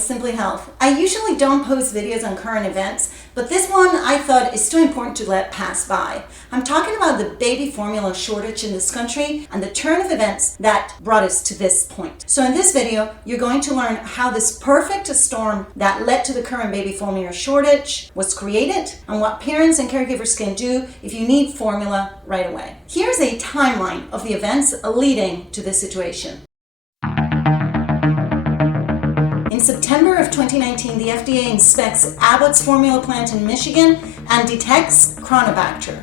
it's Simply Health. I usually don't post videos on current events, but this one I thought is too important to let pass by. I'm talking about the baby formula shortage in this country and the turn of events that brought us to this point. So in this video, you're going to learn how this perfect storm that led to the current baby formula shortage was created and what parents and caregivers can do if you need formula right away. Here's a timeline of the events leading to this situation. In September of 2019, the FDA inspects Abbott's formula plant in Michigan and detects Chronobacter.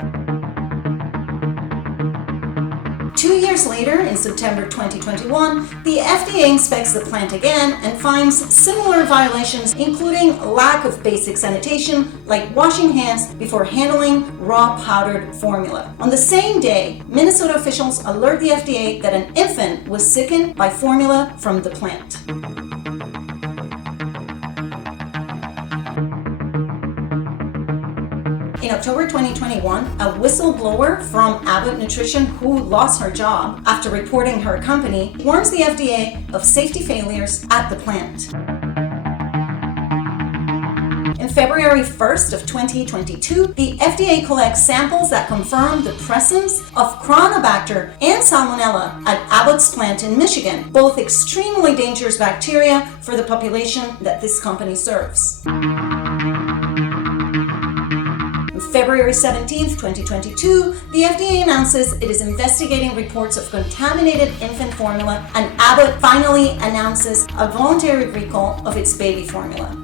2 years later, in September 2021, the FDA inspects the plant again and finds similar violations, including lack of basic sanitation, like washing hands before handling raw powdered formula. On the same day, Minnesota officials alert the FDA that an infant was sickened by formula from the plant. In October 2021, a whistleblower from Abbott Nutrition who lost her job after reporting her company warns the FDA of safety failures at the plant. In February 1st of 2022, the FDA collects samples that confirm the presence of Chronobacter and Salmonella at Abbott's plant in Michigan, both extremely dangerous bacteria for the population that this company serves. February 17, 2022, the FDA announces it is investigating reports of contaminated infant formula, and Abbott finally announces a voluntary recall of its baby formula.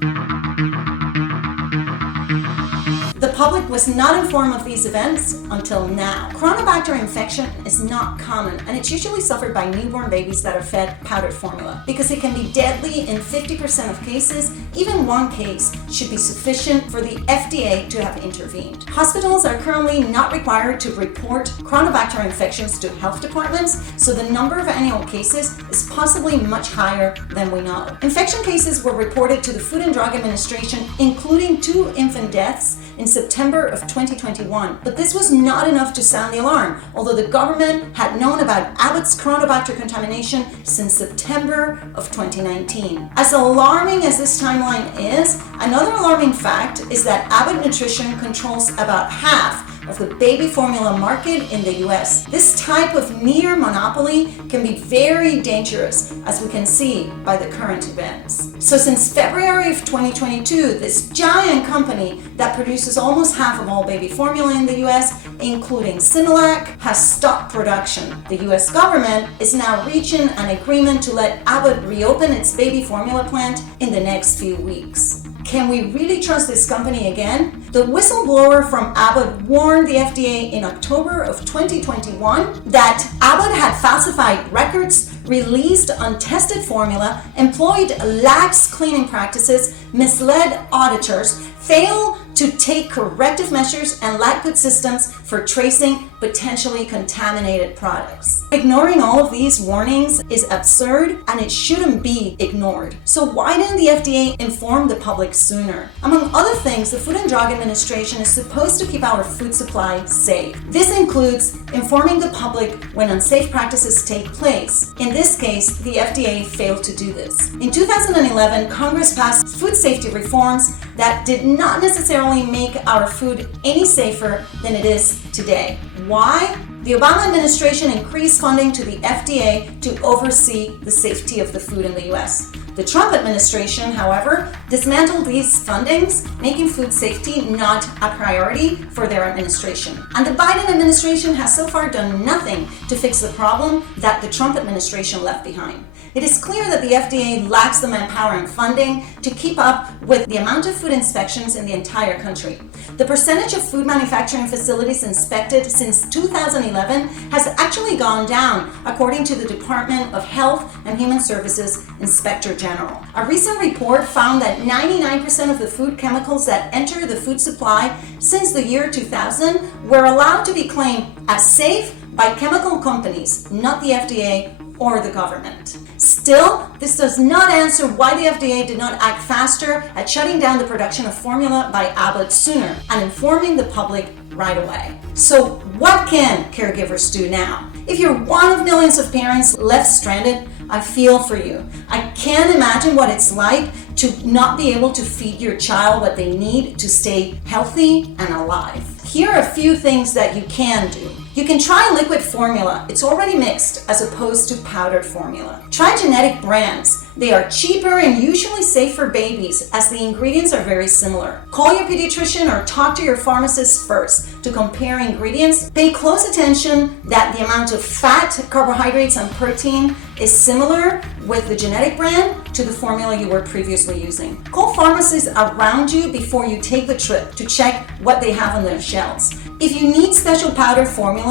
The public was not informed of these events until now. Chronobacter infection is not common, and it's usually suffered by newborn babies that are fed powdered formula. Because it can be deadly in 50% of cases, even one case should be sufficient for the FDA to have intervened. Hospitals are currently not required to report Chronobacter infections to health departments, so the number of annual cases is possibly much higher than we know. Infection cases were reported to the Food and Drug Administration, including 2 infant deaths in September of 2021. But this was not enough to sound the alarm, although the government had known about Abbott's Chronobacter contamination since September of 2019. As alarming as this timeline is, another alarming fact is that Abbott Nutrition controls about half of the baby formula market in the US. This type of near monopoly can be very dangerous, as we can see by the current events. So since February of 2022, this giant company that produces almost half of all baby formula in the US, including Similac, has stopped production. The US government is now reaching an agreement to let Abbott reopen its baby formula plant in the next few weeks. Can we really trust this company again? The whistleblower from Abbott warned the FDA in October of 2021 that Abbott had falsified records, released untested formula, employed lax cleaning practices, misled auditors, failed to take corrective measures, and lacked good systems for tracing potentially contaminated products. Ignoring all of these warnings is absurd, and it shouldn't be ignored. So why didn't the FDA inform the public sooner? Among other things, the Food and Drug Administration is supposed to keep our food supply safe. This includes informing the public when unsafe practices take place. In this case, the FDA failed to do this. In 2011, Congress passed food safety reforms that did not necessarily make our food any safer than it is today. Why? The Obama administration increased funding to the FDA to oversee the safety of the food in the US. The Trump administration, however, dismantled these fundings, making food safety not a priority for their administration. And the Biden administration has so far done nothing to fix the problem that the Trump administration left behind. It is clear that the FDA lacks the manpower and funding to keep up with the amount of food inspections in the entire country. The percentage of food manufacturing facilities inspected since 2011 has actually gone down, according to the Department of Health and Human Services Inspector General. A recent report found that 99% of the food chemicals that enter the food supply since the year 2000 were allowed to be claimed as safe by chemical companies, not the FDA or the government. Still, this does not answer why the FDA did not act faster at shutting down the production of formula by Abbott sooner and informing the public right away. So what can caregivers do now? If you're one of millions of parents left stranded, I feel for you. I can't imagine what it's like to not be able to feed your child what they need to stay healthy and alive. Here are a few things that you can do. You can try liquid formula. It's already mixed as opposed to powdered formula. Try genetic brands. They are cheaper and usually safe for babies as the ingredients are very similar. Call your pediatrician or talk to your pharmacist first to compare ingredients. Pay close attention that the amount of fat, carbohydrates, and protein is similar with the genetic brand to the formula you were previously using. Call pharmacists around you before you take the trip to check what they have on their shelves. If you need special powdered formula,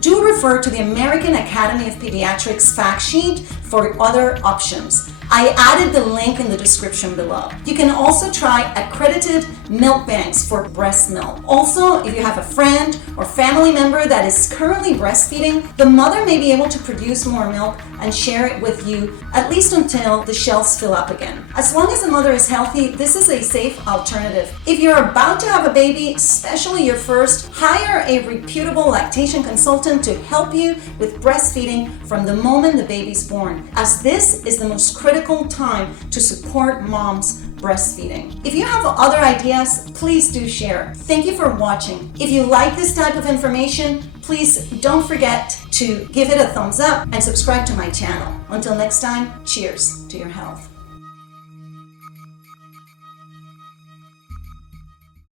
do refer to the American Academy of Pediatrics fact sheet for other options. I added the link in the description below. You can also try accredited milk banks for breast milk. Also, if you have a friend or family member that is currently breastfeeding, the mother may be able to produce more milk and share it with you at least until the shelves fill up again. As long as the mother is healthy, this is a safe alternative. If you're about to have a baby, especially your first, hire a reputable lactation consultant to help you with breastfeeding from the moment the baby's born, as this is the most critical time to support moms breastfeeding. If you have other ideas, please do share. Thank you for watching. If you like this type of information, please don't forget to give it a thumbs up and subscribe to my channel. Until next time, cheers to your health.